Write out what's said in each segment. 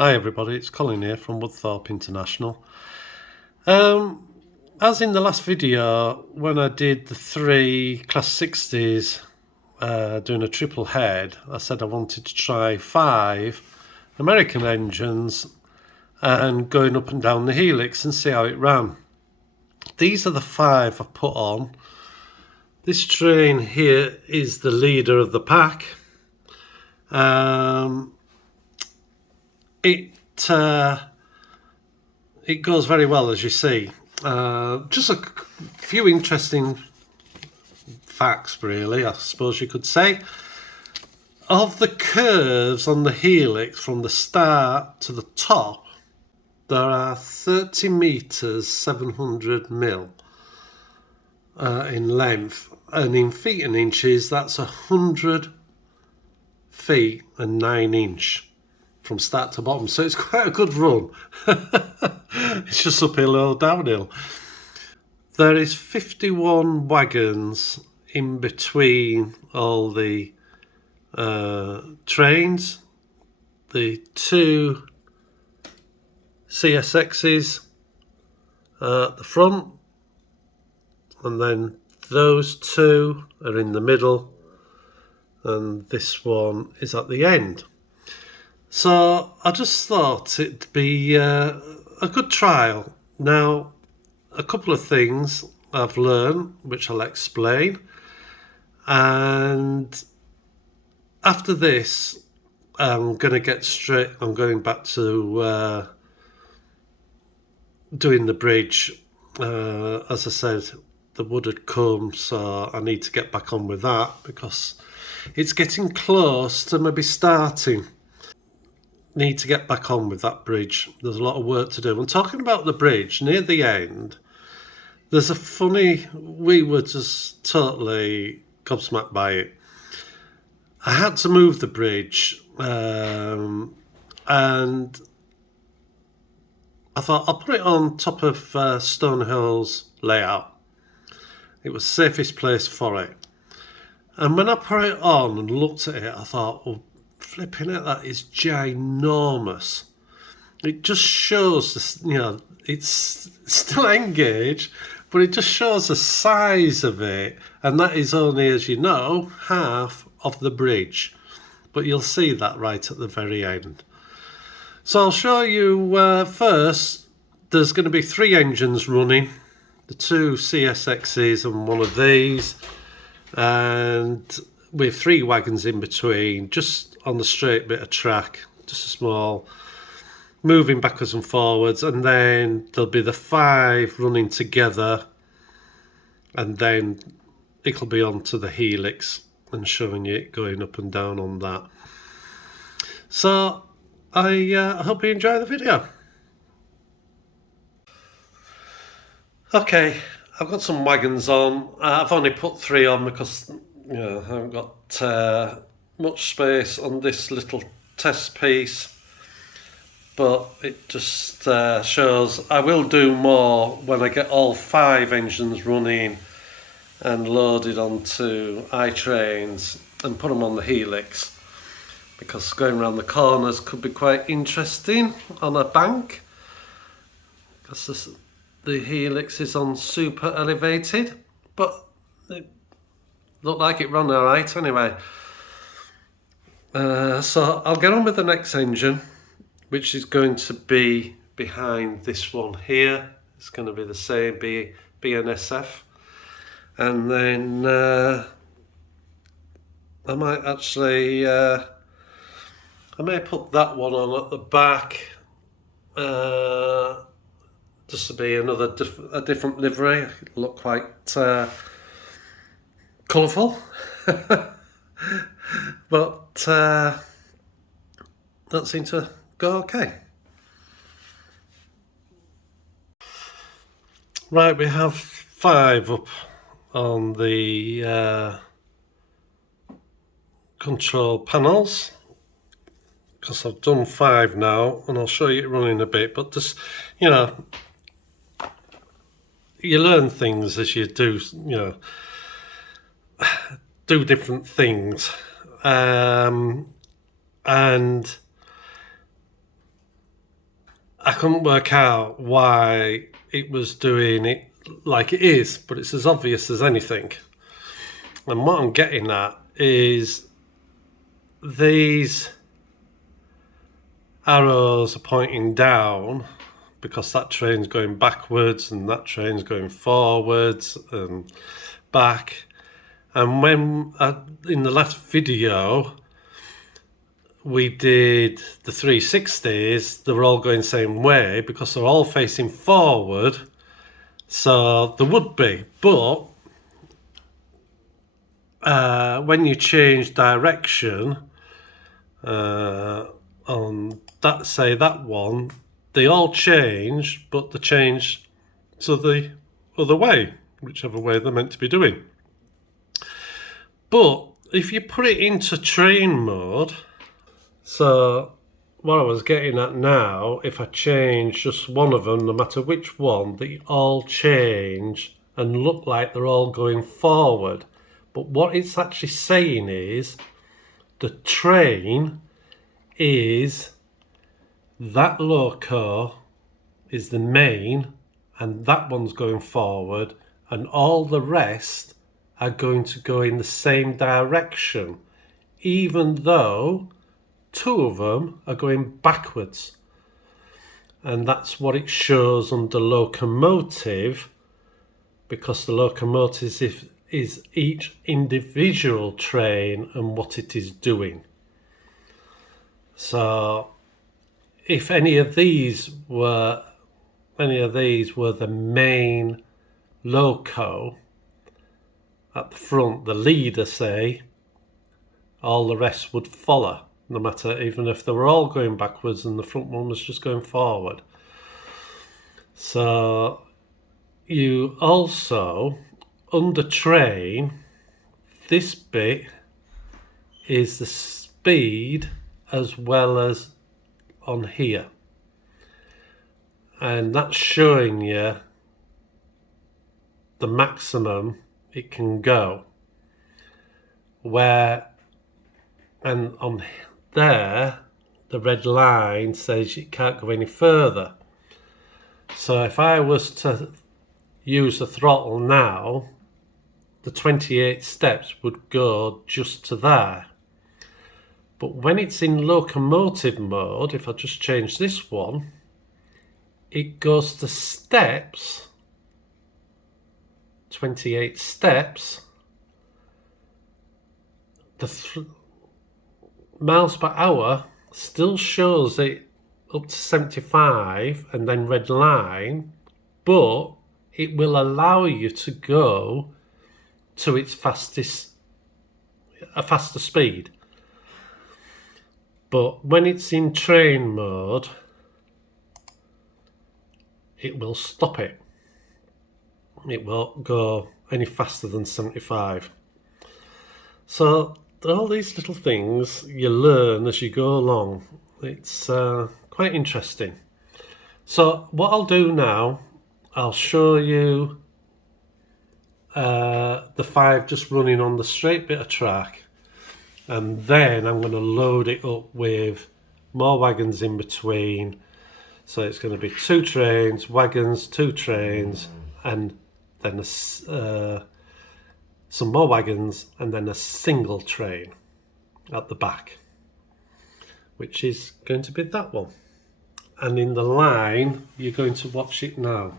Hi everybody, it's Colin here from Woodthorpe International. As in the last video, when I did the 3 Class 60s doing a triple head, I said I wanted to try 5 American engines and going up and down the Helix and see how it ran. These are the 5 I've put on. This train here is the leader of the pack. It goes very well, as you see. Just a few interesting facts, really, I suppose you could say. Of the curves on the Helix from the start to the top, there are 30 metres 700 mil in length, and in feet and inches that's 100 feet and 9 inch from start to bottom, so it's quite a good run. It's just uphill or downhill. There is 51 wagons in between all the trains. The 2 CSXs at the front, and then those 2 are in the middle, and this one is at the end. So I just thought it'd be a good trial. Now, a couple of things I've learned, which I'll explain, and after this I'm going back to doing the bridge. As I said, the wood had come, so I need to get back on with that because it's getting close to maybe starting. Need to get back on with that bridge. There's a lot of work to do. And talking about the bridge, near the end, there's a funny, we were just totally gobsmacked by it. I had to move the bridge, and I thought I'll put it on top of Stonehill's layout. It was the safest place for it. And when I put it on and looked at it, I thought, well, flipping it, that is ginormous. It just shows this, it's still engaged, but it just shows the size of it, and that is only, as you know, half of the bridge. But you'll see that right at the very end. So I'll show you first. There's going to be 3 engines running, the 2 CSXs and one of these, and with 3 wagons in between, just on the straight bit of track, just a small moving backwards and forwards, and then there'll be the 5 running together, and then it'll be onto the Helix and showing you it going up and down on that. So I hope you enjoy the video. Okay, I've got some wagons on. I've only put 3 on because I haven't got much space on this little test piece, but it just shows I will do more when I get all 5 engines running and loaded onto iTrains and put them on the Helix, because going around the corners could be quite interesting on a bank, because the Helix is on super elevated, but it looked like it ran alright anyway. So I'll get on with the next engine, which is going to be behind this one here. It's going to be the same BNSF, and then I might actually I may put that one on at the back, just to be a different livery. It'll look quite colourful. But that seemed to go okay. Right, we have 5 up on the control panels, because I've done 5 now, and I'll show you it running a bit, but just, you learn things as you do, do different things, and I couldn't work out why it was doing it like it is, but it's as obvious as anything. And what I'm getting at is these arrows are pointing down because that train's going backwards and that train's going forwards and back. And when in the last video we did the 360s, they were all going the same way because they're all facing forward, so they would be. But when you change direction on that, say that one, they all change, but they change to the other way, whichever way they're meant to be doing. But if you put it into train mode, so what I was getting at now, if I change just one of them, no matter which one, they all change and look like they're all going forward. But what it's actually saying is the train is, that loco is the main, and that one's going forward, and all the rest are going to go in the same direction, even though two of them are going backwards. And that's what it shows under locomotive, because the locomotive is each individual train and what it is doing. So if any of these were the main loco at the front, the leader say, all the rest would follow, no matter, even if they were all going backwards and the front one was just going forward. So you also, under train, this bit is the speed as well as on here, and that's showing you the maximum it can go, where, and on there the red line says it can't go any further. So if I was to use the throttle now, the 28 steps would go just to there. But when it's in locomotive mode, if I just change this one, it goes to steps, 28 steps. The miles per hour still shows it up to 75 and then red line, but it will allow you to go to its a faster speed. But when it's in train mode, it will stop it. It won't go any faster than 75. So all these little things you learn as you go along. It's quite interesting. So what I'll do now, I'll show you the 5 just running on the straight bit of track, and then I'm going to load it up with more wagons in between. So it's going to be 2 trains, wagons, 2 trains, and then some more wagons, and then a single train at the back, which is going to be that one. And in the line, you're going to watch it now.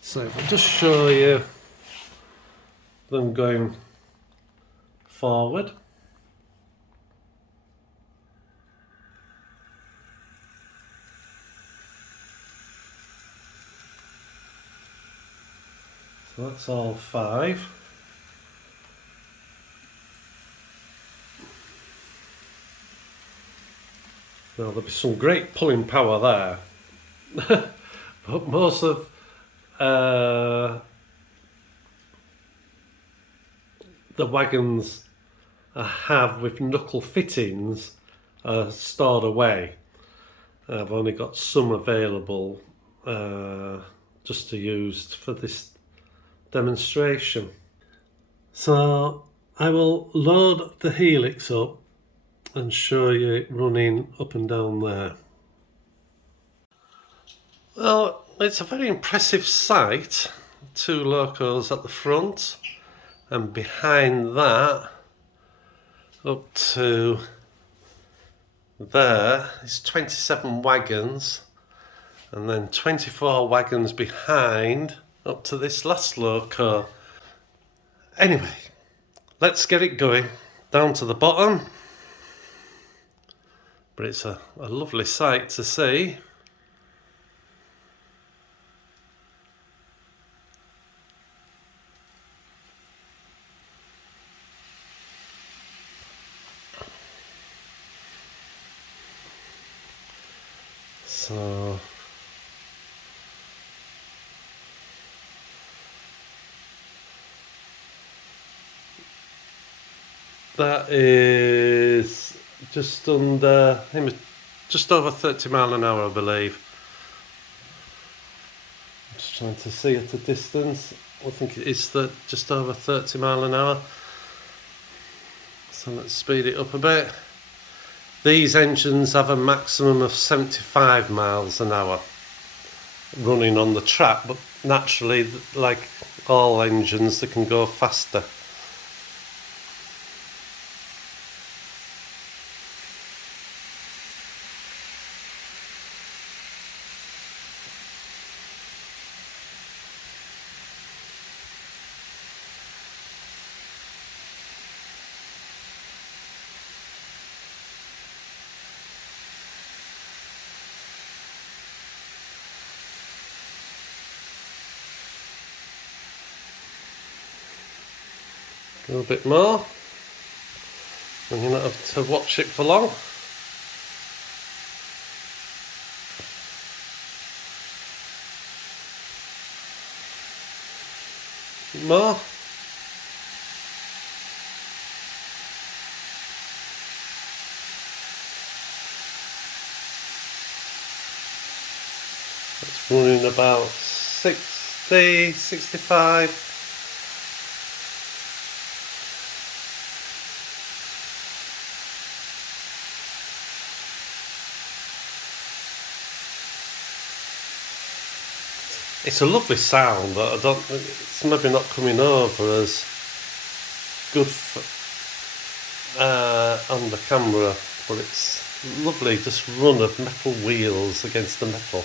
So if I just show you them going forward. So that's all 5. Now there'll be some great pulling power there, but most of the wagons I have with knuckle fittings are stored away. I've only got some available just to use for this demonstration. So I will load the Helix up and show you it running up and down there. Well, it's a very impressive sight. 2 locos at the front, and behind that, up to there, is 27 wagons, and then 24 wagons behind, up to this last loco. Anyway, let's get it going down to the bottom. But it's a lovely sight to see. So that is just under, just over 30 mile an hour, I believe. I'm just trying to see at a distance. I think it is just over 30 mile an hour. So let's speed it up a bit. These engines have a maximum of 75 miles an hour running on the track, but naturally, like all engines, they can go faster. A little bit more, and you don't have to watch it for long. More. It's running about 60, 65. It's a lovely sound. It's maybe not coming over as good on the camera, but it's lovely, just run of metal wheels against the metal.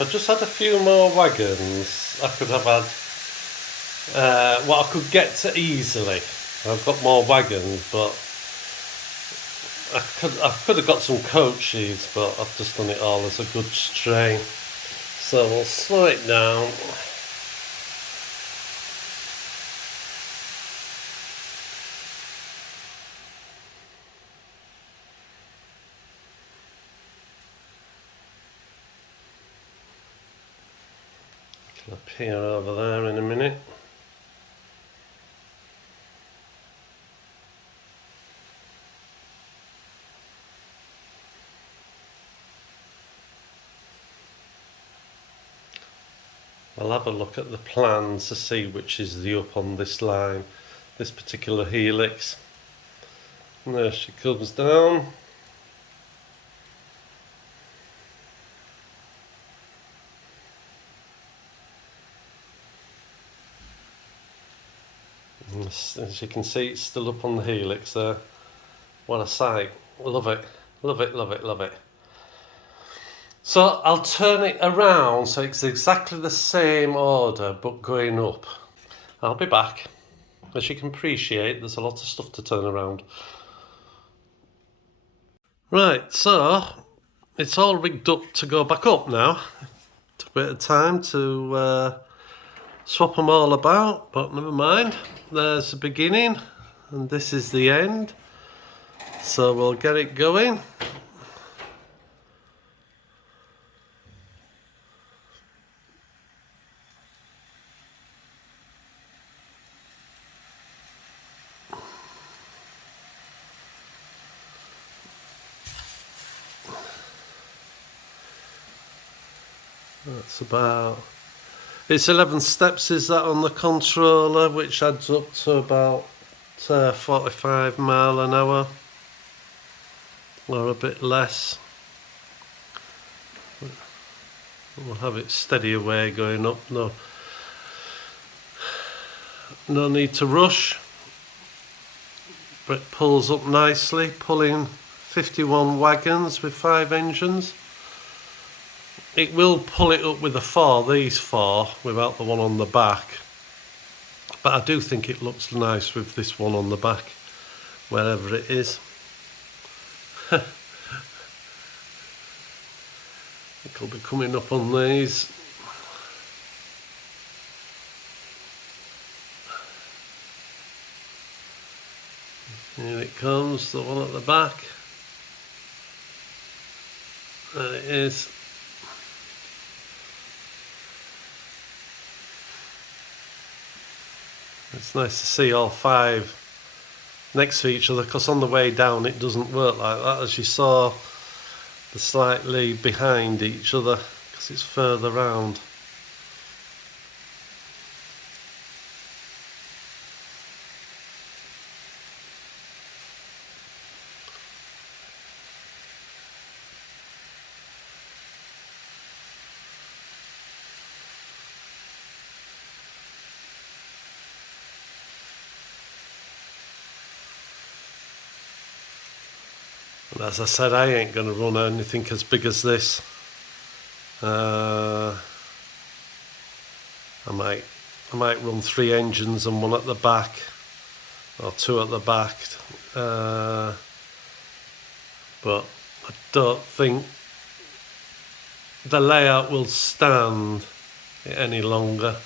If I just had a few more wagons, I could have had what I could get to easily. I've got more wagons, but I could have got some coaches, but I've just done it all as a good strain. So we'll slow it down. It'll appear over there in a minute. I'll have a look at the plans to see which is the up on this line, this particular Helix. And there she comes down. As you can see, it's still up on the Helix there. What a sight. Love it, love it, love it, love it. So I'll turn it around so it's exactly the same order but going up. I'll be back. As you can appreciate, there's a lot of stuff to turn around. Right, so it's all rigged up to go back up now. Took a bit of time to swap them all about, but never mind. There's the beginning and this is the end. So we'll get it going. That's about... It's 11 steps is that on the controller, which adds up to about 45 mile an hour, or a bit less. We'll have it steady away going up. No need to rush, but it pulls up nicely, pulling 51 wagons with 5 engines. It will pull it up with the 4, these 4, without the one on the back, but I do think it looks nice with this one on the back, wherever it is. It'll be coming up on these. Here it comes, the one at the back. There it is. It's nice to see all 5 next to each other, because on the way down it doesn't work like that, as you saw, they're slightly behind each other because it's further round. And as I said, I ain't going to run anything as big as this. I might run 3 engines and 1 at the back, or 2 at the back, but I don't think the layout will stand it any longer.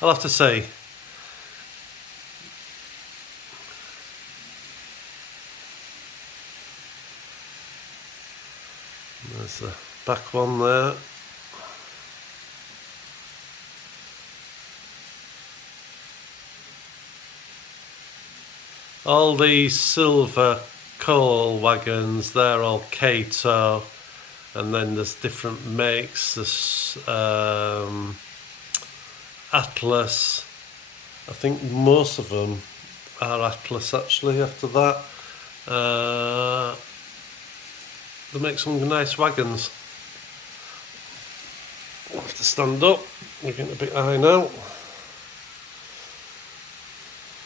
I'll have to say. There's the back one there. All these silver coal wagons, they're all Kato, and then there's different makes. There's Atlas. I think most of them are Atlas actually. After that, they make some nice wagons. I'll have to stand up. We're getting a bit high now.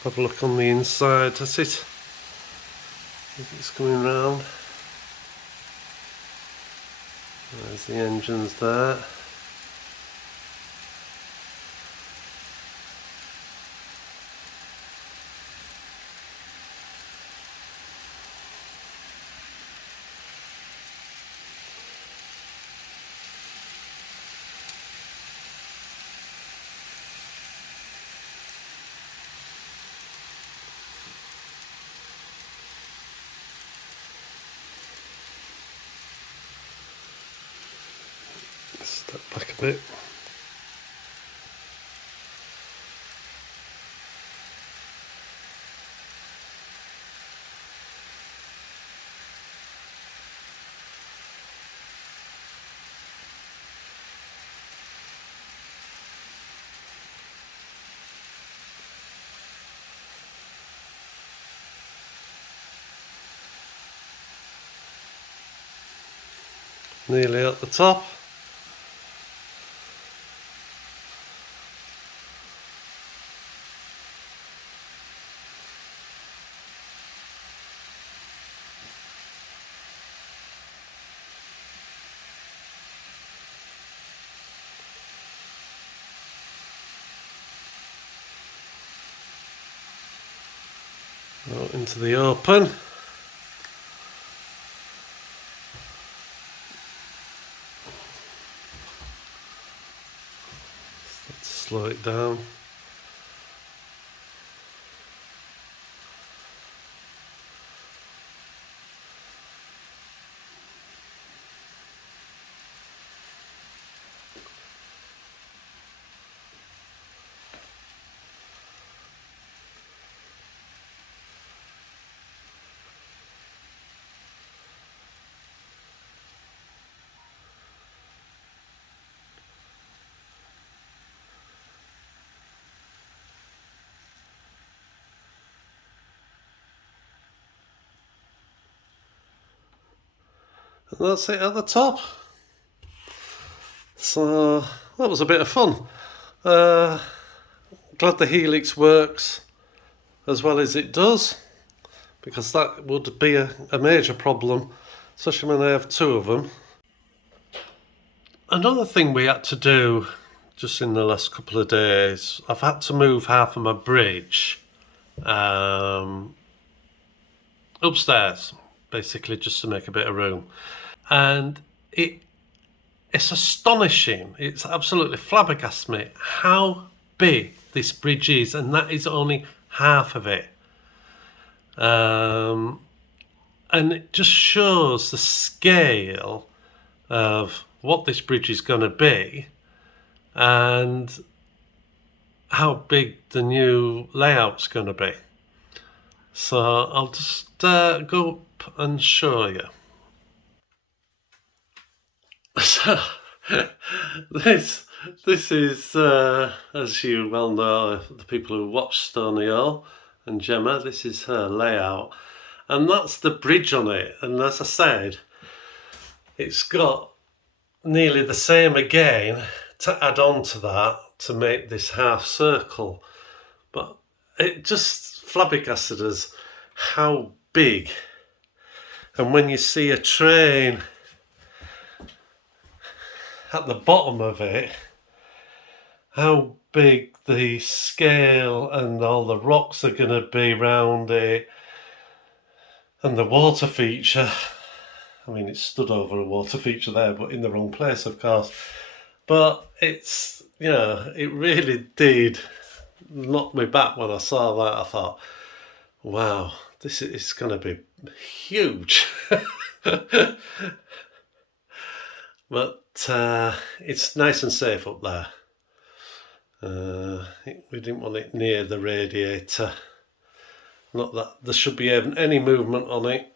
Have a look on the inside. That's it. It's coming round. There's the engines there. Step back a bit. Nearly at the top. Out into the open. Let's slow it down. And that's it at the top. So that was a bit of fun. Glad the Helix works as well as it does, because that would be a major problem, especially when I have two of them. Another thing we had to do just in the last couple of days, I've had to move half of my bridge upstairs, basically just to make a bit of room. And it's astonishing, it's absolutely flabbergasted me how big this bridge is, and that is only half of it. And it just shows the scale of what this bridge is going to be and how big the new layout's going to be. So I'll just go up and show you. So this is, as you well know, the people who watch Stony Hall and Gemma, this is her layout, and that's the bridge on it. And as I said, it's got nearly the same again to add on to that to make this half circle, but it just flabbergasted us how big. And when you see a train at the bottom of it, how big the scale and all the rocks are going to be round it, and the water feature. I mean, it stood over a water feature there, but in the wrong place, of course. But it's, you know, it really did knock me back when I saw that. I thought, wow, this is going to be huge. But it's nice and safe up there. We didn't want it near the radiator. Not that there should be any movement on it,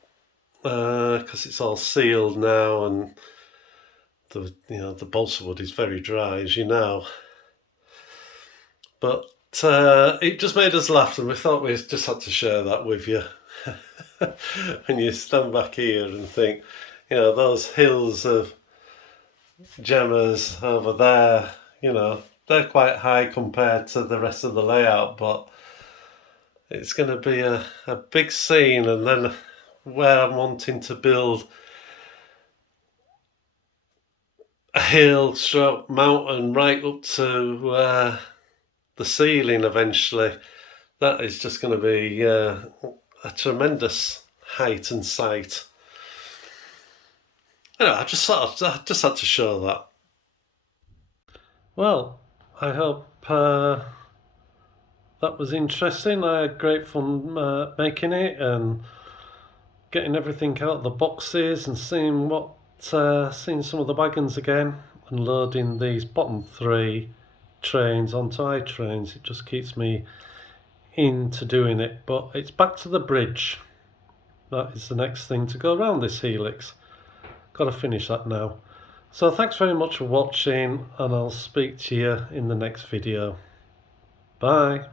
because it's all sealed now, and the balsa wood is very dry, as you know. But it just made us laugh, and we thought we just had to share that with you. When you stand back here and think, those hills of Gemma's over there, they're quite high compared to the rest of the layout, but it's going to be a big scene. And then where I'm wanting to build a hill stroke mountain right up to the ceiling eventually, that is just going to be a tremendous height and sight. Anyway, I just had to show that. Well, I hope that was interesting. I had great fun making it and getting everything out of the boxes and seeing some of the wagons again and loading these bottom 3 trains onto I-trains. It just keeps me into doing it. But it's back to the bridge. That is the next thing to go around this Helix. Got to finish that now. So thanks very much for watching, and I'll speak to you in the next video. Bye.